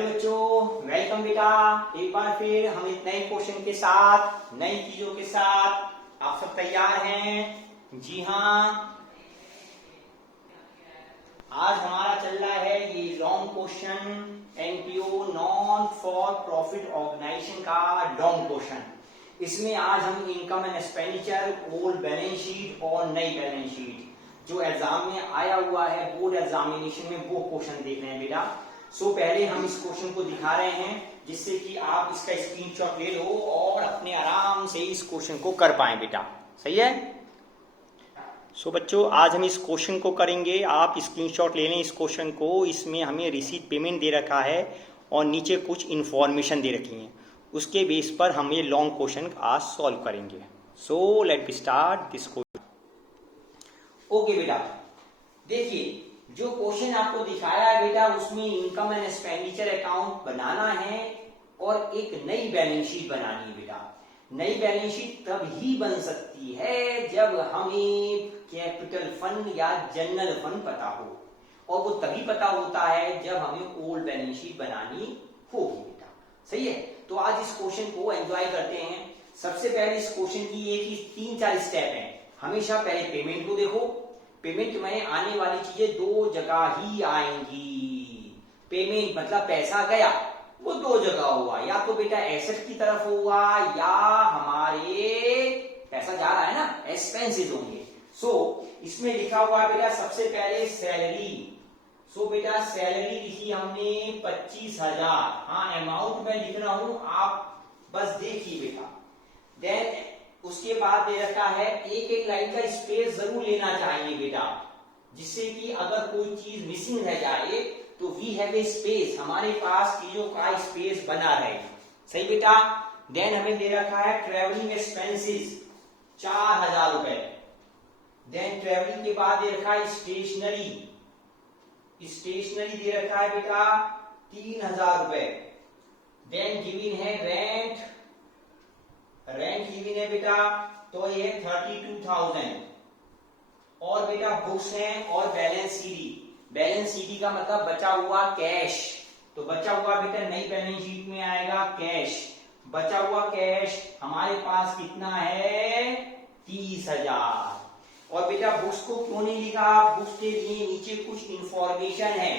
Hello बच्चों, welcome बेटा। एक बार फिर हम एक नए क्वेश्चन के साथ, नई चीजों के साथ आप सब तैयार हैं? जी हाँ, आज हमारा चल रहा है ये long question NPO non for profit organisation का लॉन्ग क्वेश्चन। इसमें आज हम income and expenditure, old balance sheet और नई बैलेंस शीट जो एग्जाम में आया हुआ है बोर्ड एग्जामिनेशन में, वो क्वेश्चन देख रहे हैं बेटा। पहले हम इस क्वेश्चन को दिखा रहे हैं जिससे कि आप इसका स्क्रीनशॉट ले लो और अपने आराम से इस क्वेश्चन को कर पाए बेटा। सही है? बच्चों, आज हम इस क्वेश्चन को करेंगे। आप स्क्रीनशॉट ले लें इस क्वेश्चन को। इसमें हमें रिसीट पेमेंट दे रखा है और नीचे कुछ इंफॉर्मेशन दे रखी है। उसके बेस पर हम ये लॉन्ग क्वेश्चन आज सॉल्व करेंगे। Let be start this question. Okay बेटा, देखिए जो क्वेश्चन आपको दिखाया है बेटा, उसमें इनकम एंड एक्सपेंडिचर अकाउंट बनाना है और एक नई बैलेंस शीट बनानी है बेटा। नई बैलेंस शीट तब ही बन सकती है जब हमें कैपिटल फंड या जनरल फंड पता हो, और वो तभी पता होता है जब हमें ओल्ड बैलेंस शीट बनानी होगी बेटा। सही है? तो आज इस क्वेश्चन को एंजॉय करते हैं। सबसे पहले इस क्वेश्चन की एक 3-4 स्टेप है। हमेशा पहले पेमेंट को देखो। पेमेंट में आने वाली चीजें दो जगह ही आएंगी। पेमेंट मतलब पैसा गया, वो दो जगह हुआ, या तो बेटा एसेट की तरफ हुआ या हमारे पैसा जा रहा है ना, एक्सपेंसेस होंगे। इसमें लिखा हुआ है बेटा सबसे पहले सैलरी। बेटा सैलरी लिखी हमने 25,000। हाँ, अमाउंट में लिख रहा हूं, आप बस देखिए बेटा। देन उसके बाद दे रखा है, एक एक लाइन का स्पेस जरूर लेना चाहिए बेटा, जिससे कि अगर कोई चीज मिसिंग रह जाए तो वी हैव ए स्पेस, हमारे पास चीजों का स्पेस बना रहे। सही बेटा? देन हमें दे रखा है ट्रेवलिंग एक्सपेंसेस 4,000 रुपए। देन ट्रेवलिंग के बाद दे रखा है स्टेशनरी दे रखा है बेटा 3,000 रुपए। देन गिवन है रेंट गिवन है बेटा, तो ये 32,000। और बेटा बुक्स हैं और बैलेंस सीडी का मतलब बचा हुआ कैश। तो बचा हुआ बेटा नई बैलेंस शीट में आएगा कैश। बचा हुआ कैश हमारे पास कितना है? 30,000। और बेटा बुक्स को क्यों नहीं लिखा? बुक्स के लिए नीचे कुछ इंफॉर्मेशन है।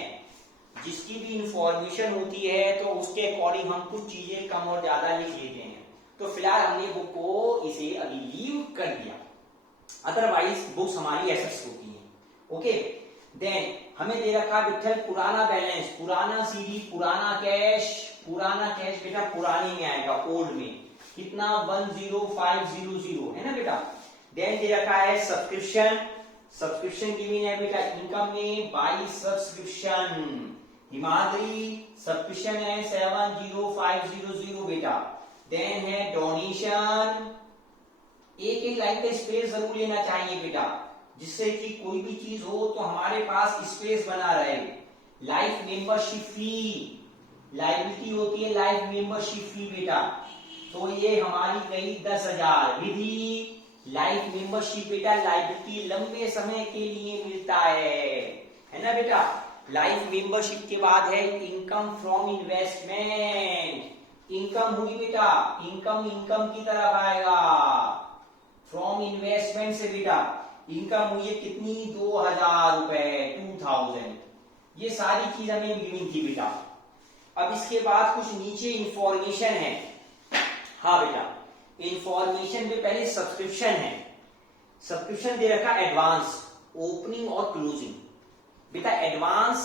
जिसकी भी इंफॉर्मेशन होती है तो उसके अकॉर्डिंग हम कुछ चीजें कम और ज्यादा लिख लेते हैं। तो फिलहाल हमने बुक को इसे अभी लीव कर दिया, अदरवाइज बुक्स हमारी एसेट्स होती हैं। ओके, देन हमें दे रखा विठल पुराना बैलेंस, पुराना सीडी, पुराना कैश बेटा पुराने में आएगा, ओल्ड में कितना 10500 है ना बेटा। देन दे रखा है सब्सक्रिप्शन गिवन है बेटा इनकम में बाई सब्सक्रिप्शन। हिमाद्री सब्सक्रिप्शन है 70500 बेटा। देन है डोनेशन। एक एक लाइन का स्पेस जरूर लेना चाहिए बेटा, जिससे कि कोई भी चीज हो तो हमारे पास स्पेस बना रहे। लाइफ मेंबरशिप फी, लाइबिलिटी होती है लाइफ मेंबरशिप फी बेटा, तो ये हमारी गई 10,000। विधि लाइफ मेंबरशिप बेटा लाइबिलिटी लंबे समय के लिए मिलता है ना बेटा। लाइफ मेंबरशिप के बाद है इनकम फ्रॉम इन्वेस्टमेंट। इनकम हुई बेटा, इनकम की तरफ आएगा फ्रॉम इन्वेस्टमेंट से बेटा। इनकम हुई है कितनी? 2,000 रुपए, 2,000। ये सारी चीज हमें गिवन थी बेटा। अब इसके बाद कुछ नीचे इंफॉर्मेशन है। हाँ बेटा, इंफॉर्मेशन में पहले सब्सक्रिप्शन है। सब्सक्रिप्शन दे रखा एडवांस, ओपनिंग और क्लोजिंग बेटा। एडवांस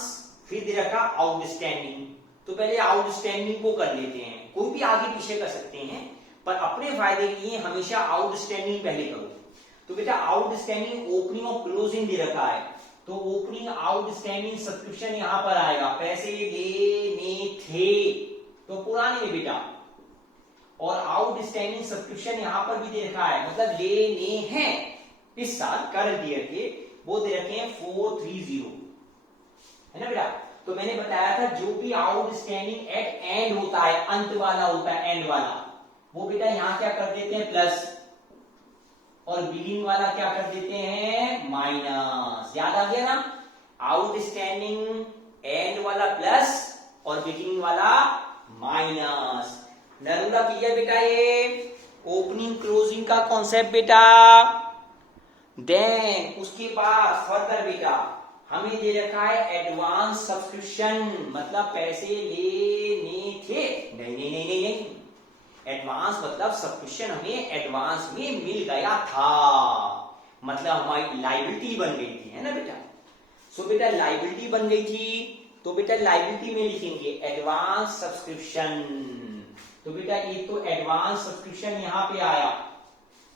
फिर दे रखा आउटस्टैंडिंग। तो पहले आउटस्टैंडिंग को कर लेते हैं, कोई भी आगे पीछे कर सकते हैं, पर अपने फायदे के लिए हमेशा आउटस्टैंडिंग पहले करो। तो बेटा आउटस्टैंडिंग, ओपनिंग और क्लोजिंग दे रखा है, तो ओपनिंग आउटस्टैंडिंग सब्सक्रिप्शन यहां पर आएगा। पैसे लेने थे तो पुराने में बेटा, और आउटस्टैंडिंग सब्सक्रिप्शन यहां पर भी दे रखा है, मतलब लेने हैं इस साल करंट ईयर के, वो दे रखे हैं 430 है ना बेटा। तो मैंने बताया था जो भी आउटस्टैंडिंग एट एंड होता है, अंत वाला होता है, एंड वाला, वो बेटा यहां क्या कर देते हैं प्लस, और बिगिनिंग वाला क्या कर देते हैं माइनस। याद आ गया ना? आउटस्टैंडिंग एंड वाला प्लस और बिगिनिंग वाला माइनस। नरूला क्लियर बेटा? ये ओपनिंग क्लोजिंग का कॉन्सेप्ट बेटा। देन उसके बाद फर्दर बेटा हमें दे रखा है एडवांस सब्सक्रिप्शन, मतलब पैसे लेने थे। नहीं नहीं नहीं नहीं नहीं, एडवांस मतलब सब्सक्रिप्शन हमें एडवांस में मिल गया था, मतलब हमारी लाइबिलिटी बन गई थी, है ना बेटा। सो बेटा लाइबिलिटी बन गई थी, तो बेटा लाइबिलिटी में लिखेंगे एडवांस सब्सक्रिप्शन। तो बेटा ये तो एडवांस सब्सक्रिप्शन यहां पे आया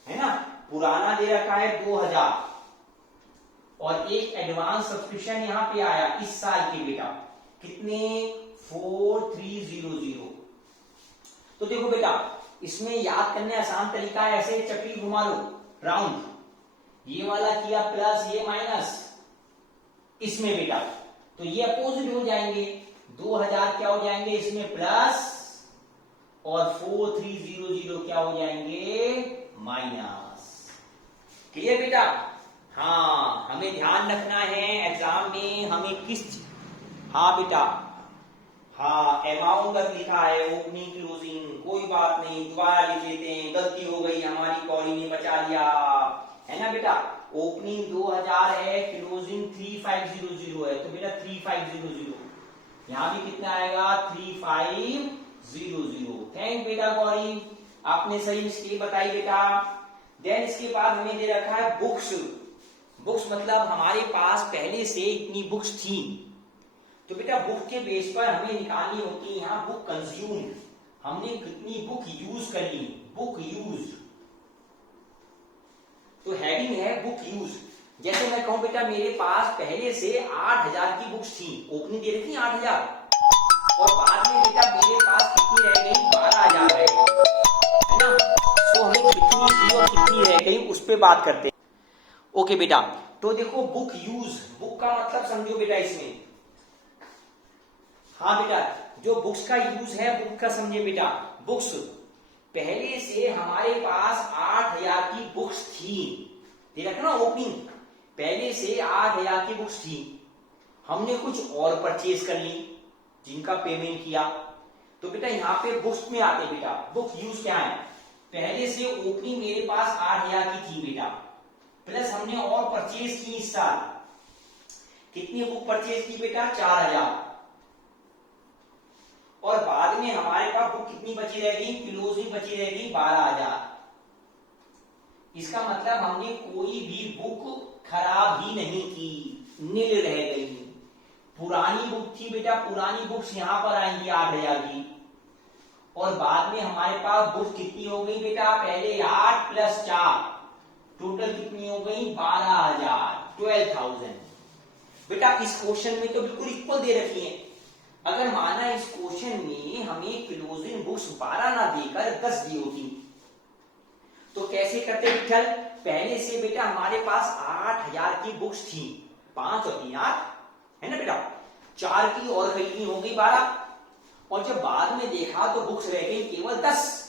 है ना, पुराना दे रखा है 2000 और एक एडवांस सब्सक्रिप्शन यहां पे आया इस साल के बेटा, कितने 4300। तो देखो बेटा इसमें याद करने आसान तरीका है, ऐसे चक्री घुमा लो राउंड, ये वाला किया प्लस ये माइनस, इसमें बेटा तो ये अपोजिट हो जाएंगे, 2000 क्या हो जाएंगे इसमें प्लस और 4300 क्या हो जाएंगे माइनस। क्लियर बेटा? हाँ हमें ध्यान रखना है एग्जाम में हमें किस, हाँ बेटा हाँ अमाउंट बस लिखा है ओपनिंग क्लोजिंग, कोई बात नहीं दोबारा लिख लेते हैं, गलती हो गई हमारी कॉली ने बचा लिया, है ना बेटा। ओपनिंग 2000 है, क्लोजिंग 3500 है, तो बेटा 3500, यहां भी कितना आएगा 3500। थैंक बेटा गौरी, आपने सही मिस्टेक बताई बेटा। देन इसके बाद हमें दे रखा है बुक्स। बुक्स मतलब हमारे पास पहले से इतनी बुक्स थी, तो बेटा बुक के बेस पर हमें निकालनी होती है यहाँ बुक कंज्यूम, हमने कितनी बुक यूज कर ली, बुक यूज। तो हेडिंग है बुक यूज। जैसे मैं कहूं बेटा मेरे पास पहले से 8000 की बुक्स थी, ओपनिंग दे रखी 8000 और बाद में बेटा मेरे पास कितनी रह गई 12000 रह गई, है ना। तो हमें कितनी थी और कितनी रह गई उस पर बात करते हैं। ओके बेटा, तो देखो बुक यूज, बुक का मतलब समझो बेटा इसमें, हाँ बेटा जो बुक्स का यूज है बुक का समझे बेटा। बुक्स पहले से हमारे पास 8000 की बुक्स थी, दे रखा ना ओपनिंग, पहले से 8000 की बुक्स थी, हमने कुछ और परचेज कर ली जिनका पेमेंट किया, तो बेटा यहाँ पे बुक्स में आते बेटा। बुक यूज क्या है, पहले से ओपनिंग मेरे पास 8000 की थी बेटा, प्लस हमने और परचेज की इस साल, कितनी बुक परचेज की बेटा 4000, और बाद में हमारे पास बुक कितनी बची रहेगी, क्लोजिंग बची रहेगी 12000। इसका मतलब हमने कोई भी बुक खराब ही नहीं की, नील रह गई। पुरानी बुक थी बेटा, पुरानी बुक्स यहां पर आएंगी 8000 की, और बाद में हमारे पास बुक कितनी हो गई बेटा, पहले 8 प्लस 4 टोटल कितनी हो गई 12000, 12000। बेटा इस क्वेश्चन में तो बिल्कुल इक्वल दे रखी है। अगर माना इस क्वेश्चन में हमें क्लोजिंग बुक्स 12 ना देकर 10 दी होती, तो कैसे करते विठल, पहले से बेटा हमारे पास 8000 की बुक्स थी, 5 और 3 8 है ना बेटा, 4 की और खरीदनी हो गई 12, और जब बाद में देखा तो बुक्स रह गई केवल 10,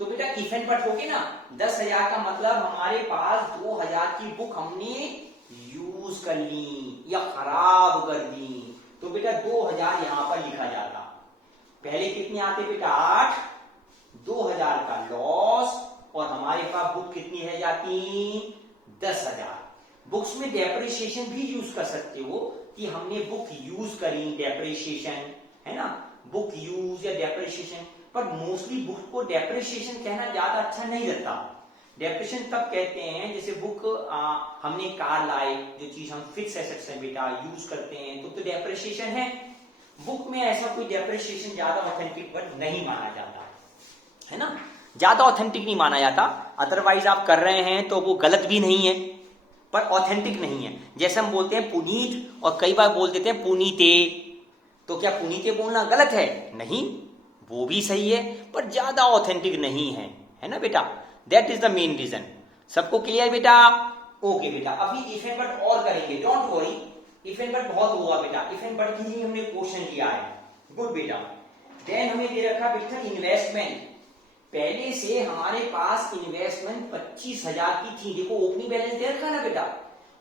तो बेटा इफ एंड बट हो गई ना, 10,000 का मतलब हमारे पास 2000 की बुक हमने यूज कर ली या खराब कर दी, तो बेटा 2000 यहां पर लिखा जाता। पहले कितने आते बेटा 8, 2000 का लॉस, और हमारे पास बुक कितनी रह जाती 10,000। बुक्स में डेप्रिसिएशन भी यूज कर सकते हो कि हमने बुक यूज करी, डेप्रिसिएशन है ना, बुक यूज या डेप्रिसिएशन, पर मोस्टली बुक को डेप्रिसिएशन कहना ज्यादा अच्छा नहीं लगता। डेप्रिसिएशन तब कहते हैं जैसे बुक हमने कार लाए, जो चीज हम फिक्स एसेट्स है बेटा यूज करते हैं, तो डेप्रिसिएशन है। बुक में ऐसा कोई डेप्रिसिएशन ज्यादा ऑथेंटिक वर्ड नहीं माना जाता, है ना, ज्यादा ऑथेंटिक नहीं माना जाता। अदरवाइज आप कर रहे हैं तो वो गलत भी नहीं है पर ऑथेंटिक नहीं है। जैसे हम बोलते हैं पुनीत और कई बार बोल देते हैं पुनीते, तो क्या पुनीते बोलना गलत है? नहीं, वो भी सही है पर ज्यादा ऑथेंटिक नहीं है, है ना बेटा। That is the main reason. सबको क्लियर बेटा? ओके बेटा, अभी इफ एंड बट और करेंगे, don't worry, if and but बहुत हुआ बेटा, इफ एंड बट की ही हमने क्वेश्चन लिया है, गुड बेटा। देन हमें दे रखा बेटा इन्वेस्टमेंट, पहले से हमारे पास इन्वेस्टमेंट 25,000 की थी, देखो ओपनिंग बैलेंस दे रखा ना बेटा,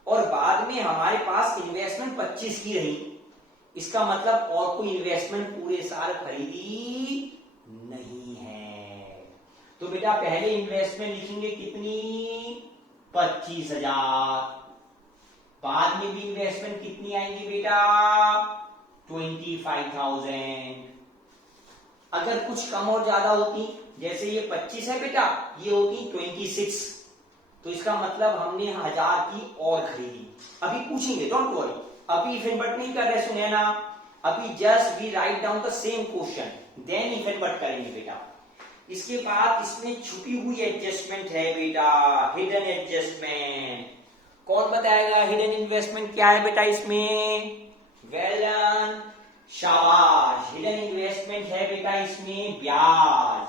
और बाद में हमारे पास इन्वेस्टमेंट 25 की रही, इसका मतलब और कोई इन्वेस्टमेंट पूरे साल खरीदी नहीं है। तो बेटा पहले इन्वेस्टमेंट लिखेंगे कितनी, 25,000। बाद में भी इन्वेस्टमेंट कितनी आएंगी बेटा, 25,000। अगर कुछ कम और ज्यादा होती, जैसे ये 25 है बेटा, ये होती 26, तो इसका मतलब हमने 1000 की और खरीदी। अभी पूछेंगे, डोंट वरी, अभी इफ एंड बट नहीं कर रहे, सुने ना, अभी just we write down the same question, then if and but करेंगे बेटा। इसके बाद इसमें छुपी हुई एडजस्टमेंट है बेटा, हिडन एडजस्टमेंट। कौन बताएगा हिडन इन्वेस्टमेंट क्या है बेटा इसमें, वेल डन, शाबाश। हिडन इन्वेस्टमेंट है बेटा इसमें ब्याज।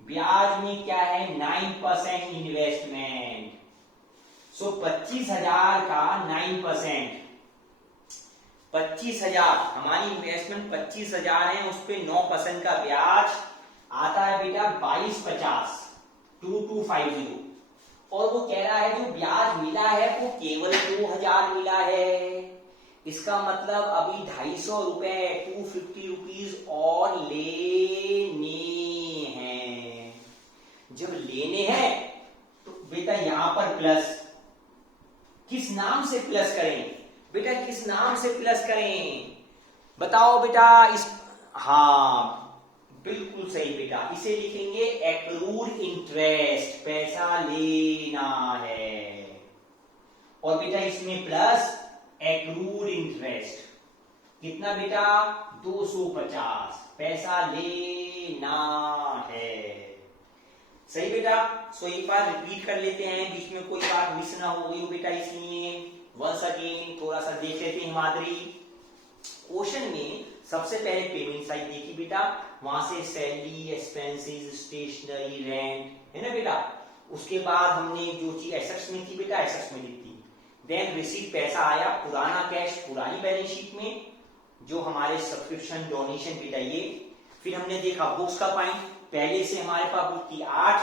ब्याज में क्या है, 9% इन्वेस्टमेंट। सो 25,000 का 9%, 25,000 हमारी इन्वेस्टमेंट 25,000 है, उस पे 9% का ब्याज आता है बेटा 2250, 2250। और वो कह रहा है जो ब्याज मिला है वो केवल 2000 मिला है। इसका मतलब अभी 250 रुपए, 250 रुपीज और लेने हैं। जब लेने हैं तो बेटा यहां पर प्लस, किस नाम से प्लस करें बेटा, किस नाम से प्लस करें बताओ बेटा। इस, हाँ बिल्कुल सही बेटा, इसे लिखेंगे एक्रूड इंटरेस्ट, पैसा लेना है। और बेटा इसमें प्लस एक्रूड इंटरेस्ट कितना बेटा, 250, पैसा लेना है। सही बेटा। सो एक बार रिपीट कर लेते हैं, बीच में कोई बात मिस ना हो गई हो बेटा, इसलिए वंस अगेन थोड़ा सा देख लेते हैं माधुरी। क्वेश्चन में सबसे पहले पेमेंट साइड देखी बेटा, वहां से सैलरी, एक्सपेंसेस, स्टेशनरी, रेंट, है ना बेटा। उसके बाद हमने जो चीज एसेट्स में थी बेटा, एसेट्स में लिखी। देन रिसीट, पैसा आया, पुराना कैश पुरानी बैलेंस शीट में, जो हमारे सब्सक्रिप्शन, डोनेशन बेटा ये। फिर हमने देखा बुक्स का पॉइंट, पहले से हमारे पास बुक की 8,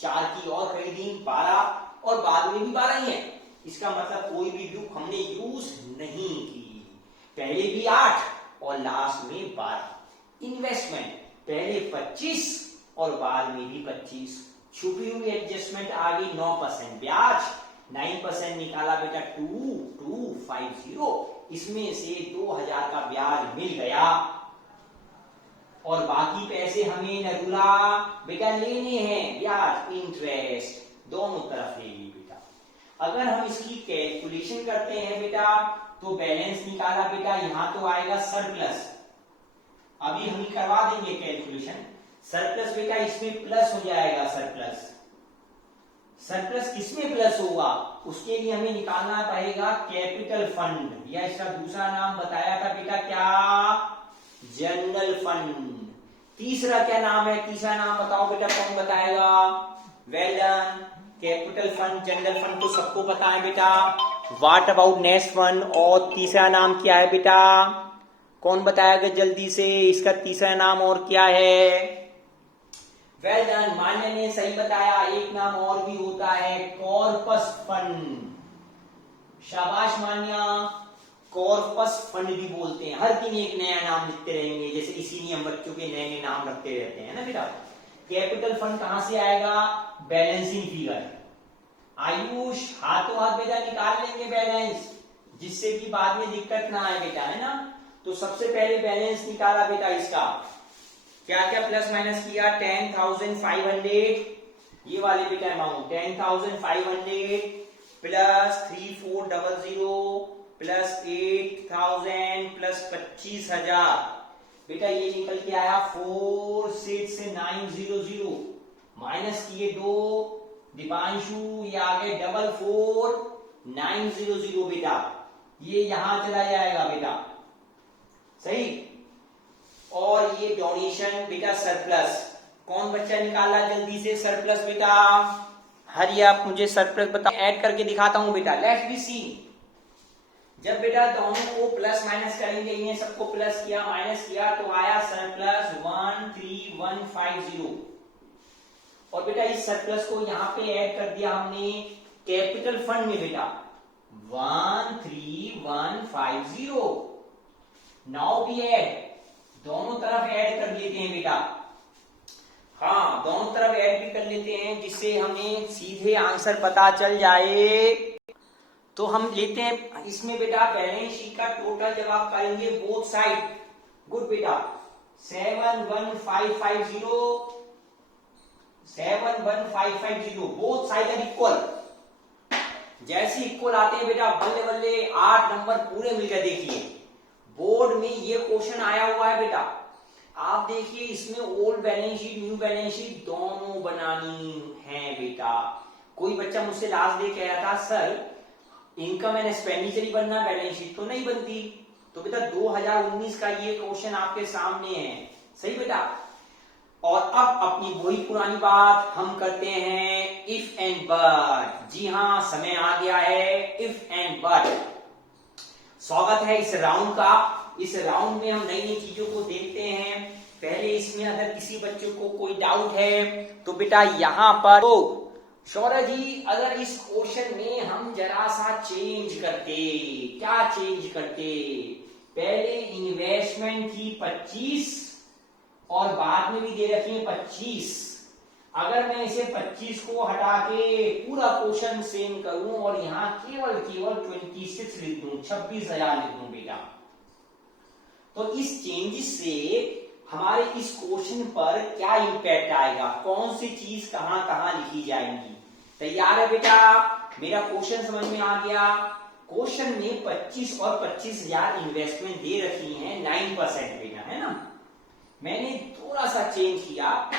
4 की और खरीदी 12, और बाद में भी 12 ही है। इसका मतलब कोई भी बुक हमने यूज नहीं की, पहले भी 8 और लास्ट में 12। इन्वेस्टमेंट पहले 25 और बाद में भी 25। छुपी हुई एडजस्टमेंट आ गई 9% ब्याज, 9% निकाला बेटा 2250, इसमें से 2000 का ब्याज मिल गया। और बाकी पैसे हमें नरूला बेटा लेने हैं, ब्याज इंटरेस्ट दोनों तरफ लेंगे बेटा। अगर हम इसकी कैलकुलेशन करते हैं बेटा, तो बैलेंस निकाला बेटा, यहां तो आएगा सरप्लस, अभी हम करवा देंगे कैलकुलेशन। सरप्लस बेटा इसमें प्लस हो जाएगा, सरप्लस। सरप्लस किसमें प्लस होगा, उसके लिए हमें निकालना पड़ेगा कैपिटल फंड, या इसका दूसरा नाम बताया था बेटा क्या, जनरल फंड। तीसरा क्या नाम है, तीसरा नाम बताओ बेटा, कौन बताएगा, well done, capital fund, general fund तो सबको पता है बेटा। व्हाट अबाउट नेक्स्ट फंड, और तीसरा नाम क्या है बेटा, कौन बताएगा जल्दी से, इसका तीसरा नाम और क्या है, वेल डन, मान्या ने सही बताया, एक नाम और भी होता है कॉर्पस फंड। शाबाश मान्या, कॉर्पस फंड भी बोलते हैं। हर दिन एक नया नाम लिखते रहेंगे, जैसे इसीलिए हम बच्चों के नए नए नाम रखते रहते हैं ना बेटा। कैपिटल फंड कहां से आएगा, बैलेंसिंग फिगर। आयुष हाथों हाथ बेटा निकाल लेंगे बैलेंस, जिससे कि बाद में दिक्कत ना आए बेटा, है ना। तो सबसे पहले बैलेंस निकाला बेटा इसका, क्या क्या प्लस माइनस किया, 10,500, ये वाले बेटा अमाउंट 10,500 प्लस 3,400 प्लस 8,000 प्लस 25,000 बेटा, ये निकल के आया 4,6,900, माइनस किए 2 दीपांशु, ये आ गए 4,4,900 बेटा, ये यहां चला जाएगा बेटा, सही। और ये डोनेशन बेटा सरप्लस, कौन बच्चा निकाला जल्दी से सरप्लस बेटा, हरी आप मुझे सरप्लस बता, ऐड करके दिखाता हूं बेटा, लेट्स बी सी। जब बेटा दोनों को प्लस माइनस करेंगे, इन्हें सबको प्लस किया माइनस किया तो आया सरप्लस 13,150। और बेटा इस सरप्लस को यहां पे ऐड कर दिया हमने कैपिटल फंड में बेटा 13,150। नाउ भी ऐड, दोनों तरफ ऐड कर लेते हैं बेटा। हाँ, दोनों तरफ ऐड भी कर लेते हैं जिससे हमें सीधे आंसर पता चल जाए। तो हम लेते हैं इसमें बेटा बैलेंस शीट का टोटल जब आप करेंगे बोथ साइड, गुड बेटा, 71550 बोथ साइड आर इक्वल। जैसे इक्वल आते हैं बेटा बल्ले बल्ले 8 नंबर पूरे मिल गए। देखिए बोर्ड में ये क्वेश्चन आया हुआ है बेटा, आप देखिए इसमें old balance sheet new balance sheet दोनों बनानी है बेटा। कोई बच्चा मुझसे लास्ट डे कह रहा था सर इनकम एंड एक्सपेंडिचर ही बनना, बैलेंस शीट तो नहीं बनती। तो बेटा 2019 का ये क्वेश्चन आपके सामने है, सही बेटा। और अब अपनी वही पुरानी बात हम करते हैं इफ एंड बट। जी हाँ, समय आ गया है इफ एंड बट। स्वागत है इस राउंड का। इस राउंड में हम नई नई चीजों को देखते हैं। पहले इसमें अगर किसी बच्चे को कोई डाउट है तो बेटा यहाँ पर तो शौर्य जी अगर इस क्वेश्चन में हम जरा सा चेंज करते, क्या चेंज करते? पहले इन्वेस्टमेंट थी 25 और बाद में भी दे रखी है 25। अगर मैं इसे 25 को हटा के पूरा क्वेश्चन सेम करूं और यहाँ केवल 26 लिख दूं, 26,000 लिख दूं बेटा, तो इस चेंजेस से हमारे इस क्वेश्चन पर क्या इंपैक्ट आएगा, कौन सी चीज कहां कहां लिखी जाएंगी? तैयार है बेटा? मेरा क्वेश्चन समझ में आ गया। क्वेश्चन में 25 और 25,000 इन्वेस्टमेंट दे रखी है 9% बेटा, है ना। मैंने थोड़ा सा चेंज किया,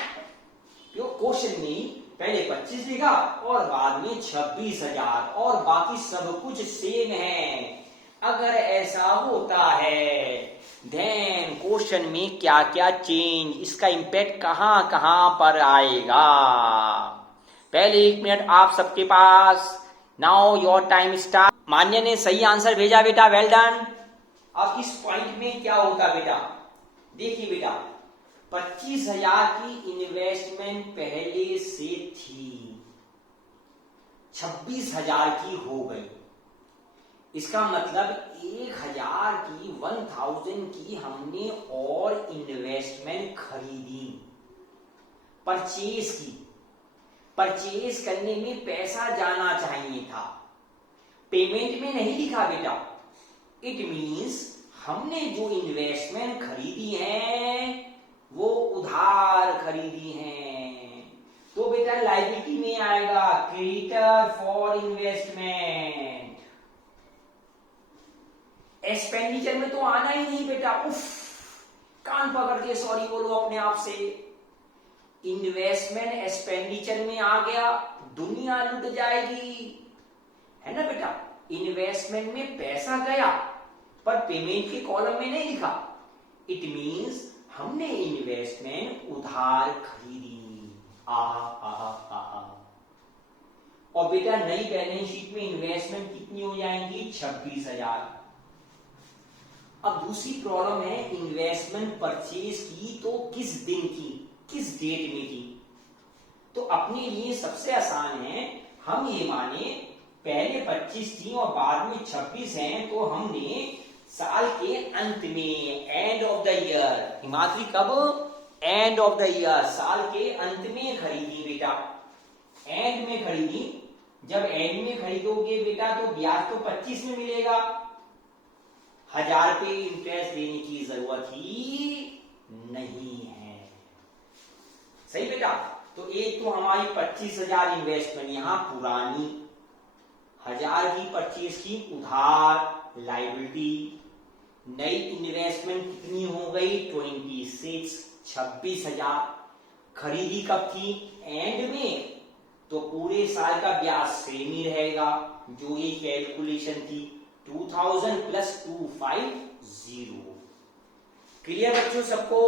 क्वेश्चन में पहले 25 लिखा और बाद में 26,000 और बाकी सब कुछ सेम है। अगर ऐसा होता है देन क्वेश्चन में क्या क्या चेंज, इसका इंपैक्ट कहां कहां पर आएगा? पहले 1 मिनट आप सबके पास। Now your time start. मान्य ने सही आंसर भेजा बेटा, वेल डन। अब इस पॉइंट में क्या होता बेटा, देखिए बेटा 25,000 की इन्वेस्टमेंट पहले से थी, 26,000 की हो गई। इसका मतलब 1,000 की 1,000 की हमने और इन्वेस्टमेंट खरीदी, परचेज की। परचेज करने में पैसा जाना चाहिए था, पेमेंट में नहीं लिखा बेटा। इट मीन्स हमने जो इन्वेस्टमेंट खरीदी है वो उधार खरीदी है, तो बेटा लायबिलिटी में आएगा क्रेडिटर फॉर इन्वेस्टमेंट। एक्सपेंडिचर में तो आना ही नहीं बेटा। उफ, कान पकड़ के सॉरी बोलो अपने आप से। इन्वेस्टमेंट एक्सपेंडिचर में आ गया, दुनिया लुट जाएगी, है ना बेटा। इन्वेस्टमेंट में पैसा गया पर पेमेंट के कॉलम में नहीं लिखा। इट मीन्स हमने इन्वेस्टमेंट उधार खरीदी। और बेटा नई बैलेंस शीट में इन्वेस्टमेंट कितनी हो जाएंगी? 26,000। अब दूसरी प्रॉब्लम है इन्वेस्टमेंट परचेज की तो किस दिन की, किस डेट में की? तो अपने लिए सबसे आसान है, हम ये माने पहले 25 थी और बाद में 26 हैं, तो हमने साल के अंत में, end of the year, Himadri कब? एंड ऑफ द ईयर, साल के अंत में खरीदी बेटा, एंड में खरीदी। जब एंड में खरीदोगे बेटा तो ब्याज तो 25 में मिलेगा, 1,000 पे इंटरेस्ट देने की जरूरत ही नहीं है, सही बेटा। तो एक तो हमारी 25,000 इन्वेस्टमेंट यहां पुरानी, 1,000 की परचेज की उधार लायबिलिटी, नई इन्वेस्टमेंट कितनी हो गई? 26, 26,000। खरीदी कब थी? एंड में, तो पूरे साल का ब्याज सेम ही रहेगा, जो ये कैलकुलेशन थी 2000 प्लस 250। क्लियर बच्चों सबको?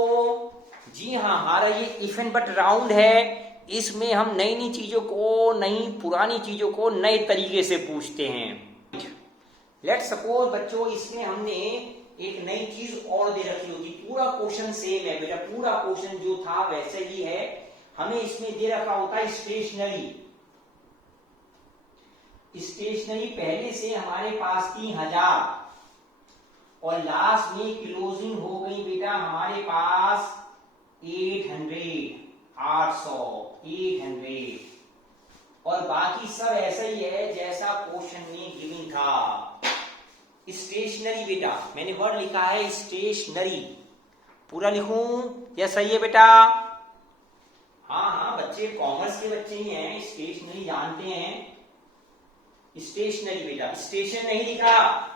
जी हाँ, हमारा ये इफ एंड बट राउंड है। इसमें हम नई नई चीजों को, नई पुरानी चीजों को नए तरीके से पूछते हैं। लेट्स सपोज बच्चों इसमें हमने एक नई चीज और दे रखी होगी, पूरा क्वेश्चन सेम है बेटा, पूरा क्वेश्चन जो था वैसे ही है। हमें इसमें दे रखा होता है स्टेशनरी। स्टेशनरी पहले से हमारे पास थी 1,000 और लास्ट में क्लोजिंग हो गई बेटा हमारे पास 800 और बाकी सब ऐसा ही है जैसा क्वेश्चन में गिवन था। स्टेशनरी बेटा मैंने वर्ड लिखा है स्टेशनरी, पूरा लिखूं या सही है बेटा? हाँ बच्चे कॉमर्स के बच्चे ही हैं, स्टेशनरी जानते हैं। स्टेशनरी बेटा, स्टेशन नहीं लिखा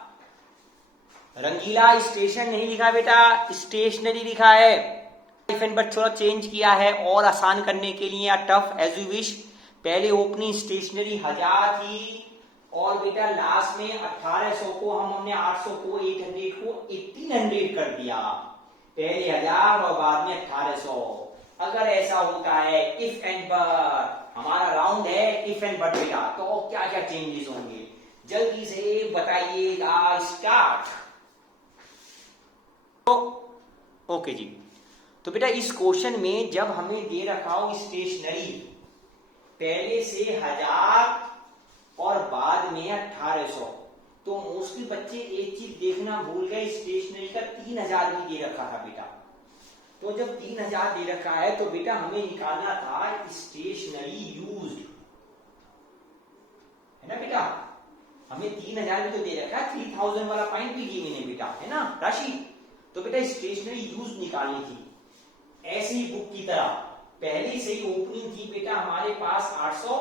रंगीला, स्टेशन नहीं लिखा बेटा, स्टेशनरी लिखा है। इफ एंड बट थोड़ा चेंज किया है और आसान करने के लिए, या टफ एज यू विश। पहले ओपनिंग स्टेशनरी 1000 थी और बेटा लास्ट में 1800 को हमने 800 को 800 को 1800 कर दिया। पहले 1000 और बाद में 1800। अगर ऐसा होता है इफ एंड बट, हमारा राउंड है इफ एंड बट बेटा, तो क्या क्या चेंजेस होंगे जल्दी से बताइएगा। स्टार्ट। ओके जी, तो बेटा इस क्वेश्चन में जब हमें दे रखा हो स्टेशनरी पहले से 1000 और बाद में 1800, तो मोस्टली बच्चे एक चीज देखना भूल गए, स्टेशनरी का 3000 भी दे रखा था बेटा। तो जब 3000 दे रखा है तो बेटा हमें निकालना था स्टेशनरी यूज्ड, है ना बेटा? हमें 3000 भी तो दे रखा है, 3000 वाला पॉइंट भी गिवन है बेटा, है ना राशि? तो बेटा स्टेशनरी यूज निकालनी थी ऐसे ही बुक की तरह। पहले से ही ओपनिंग थी बेटा हमारे पास 800,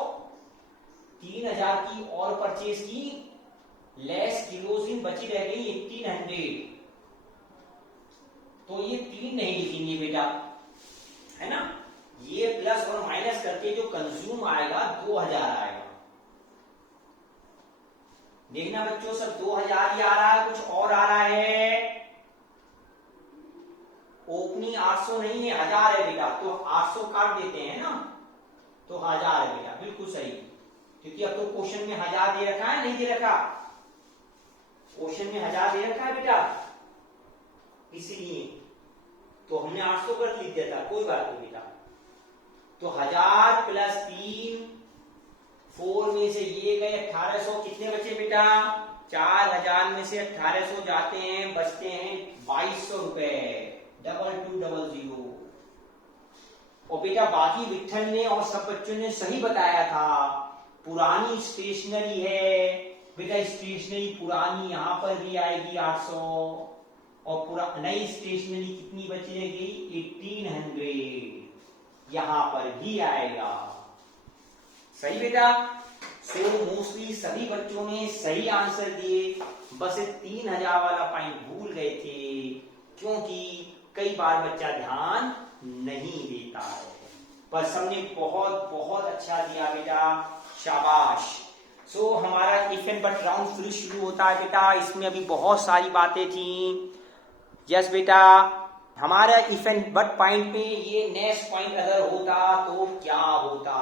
3000 की और परचेज की, लेस क्लोजिंग बची रह गई 1800। तो ये 3 नहीं लिखेंगे बेटा, है ना? ये प्लस और माइनस करके जो कंज्यूम आएगा 2000 आएगा। देखना बच्चों सब 2000 ही आ रहा है, कुछ और आ रहा है? ओपनिंग 800 नहीं है 1000 है बेटा, तो 800 काट देते हैं ना, तो 1000 है बेटा, बिल्कुल सही। क्योंकि अब तो क्वेश्चन में 1000 दे रखा है, नहीं दे रखा? क्वेश्चन में 1000 दे रखा है बेटा, इसीलिए तो हमने 800 कर लिख दिया था, कोई बात नहीं बेटा। तो 1000 प्लस 3, 4 में से ये गए 1800, कितने बचे बेटा? 4000 में से 1800 जाते हैं, बचते हैं 2200 रुपए। 2200। और बेटा बाकी विठल ने और सब बच्चों ने सही बताया था, पुरानी स्टेशनरी है बेटा, स्टेशनरी पुरानी यहां पर भी आएगी 800 और पूरा नई स्टेशनरी कितनी बची रहेगी? 1800 यहां पर भी आएगा। सही बेटा? सो मोस्टली सभी बच्चों ने सही आंसर दिए, बस 3000 वाला पॉइंट भूल गए थे, क्योंकि कई बार बच्चा ध्यान नहीं देता है। पर सबने बहुत बहुत अच्छा दिया बेटा, शाबाश। सो हमारा इफ एंड बट राउंड फिर शुरू होता है बेटा। इसमें अभी बहुत सारी बातें थी। यस बेटा, हमारा इफ एंड बट पॉइंट में ये नेक्स्ट पॉइंट अगर होता तो क्या होता?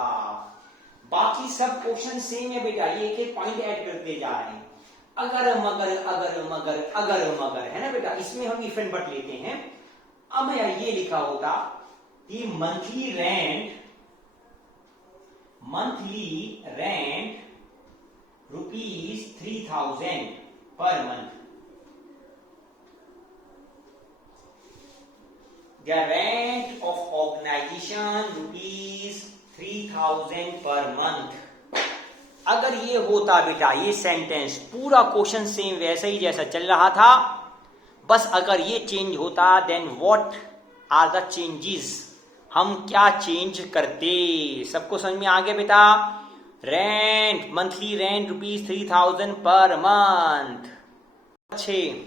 बाकी सब क्वेश्चन सेम है बेटा, ये एक पॉइंट ऐड करते जा रहे हैं। अगर मगर अगर मगर अगर मगर, है ना बेटा? इसमें हम इफ एंड बट लेते हैं। अब ये लिखा होता कि monthly rent ₹3000 per month. The rent of organisation ₹3000 per month. अगर ये होता बेटा, ये सेंटेंस पूरा क्वेश्चन सेम वैसे ही जैसा चल रहा था, बस अगर ये चेंज होता, then what are the changes, हम क्या चेंज करते? सबको समझ में आ गया बेटा? Rent, monthly rent ₹3000 per month. अच्छे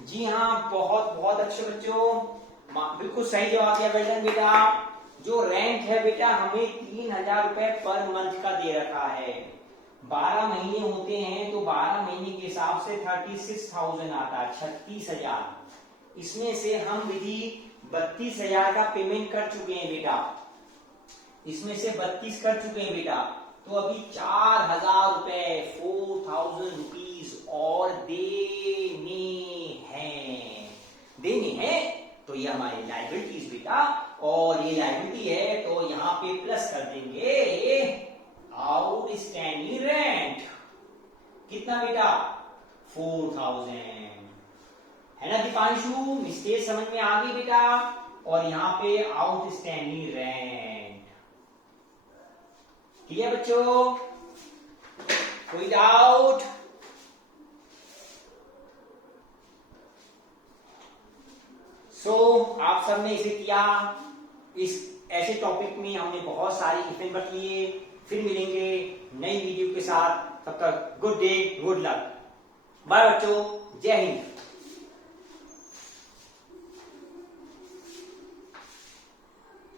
जी हाँ, बहुत बहुत अच्छे बच्चों, बिल्कुल सही जवाब दिया बेटा। जो रेंट है बेटा हमें 3000 रुपए पर मंथ का दे रखा है। 12 महीने होते हैं तो 12 महीने के हिसाब से 36,000 आता है, 36,000। इसमें से हम विधि 32,000 का पेमेंट कर चुके हैं बेटा, इसमें से 32 कर चुके हैं बेटा। तो अभी 4,000 रुपए 4,000 रुपीज और देने हैं। तो ये हमारी लायबिलिटीज बेटा, और ये लायबिलिटी है तो यहाँ पे प्लस कर देंगे आउटस्टैंडिंग रेंट। कितना बेटा? 4,000, ना दीपांशु? मिस्टेक समझ में आ गई बेटा? और यहाँ पे आउटस्टैंडिंग रेंट। ठीक है बच्चों, कोई डाउट? आप सबने इसे किया। इस ऐसे टॉपिक में हमने बहुत सारे इफेक्ट रख लिए। फिर मिलेंगे नई वीडियो के साथ, तब तक good day, good luck, bye बच्चों, जय हिंद।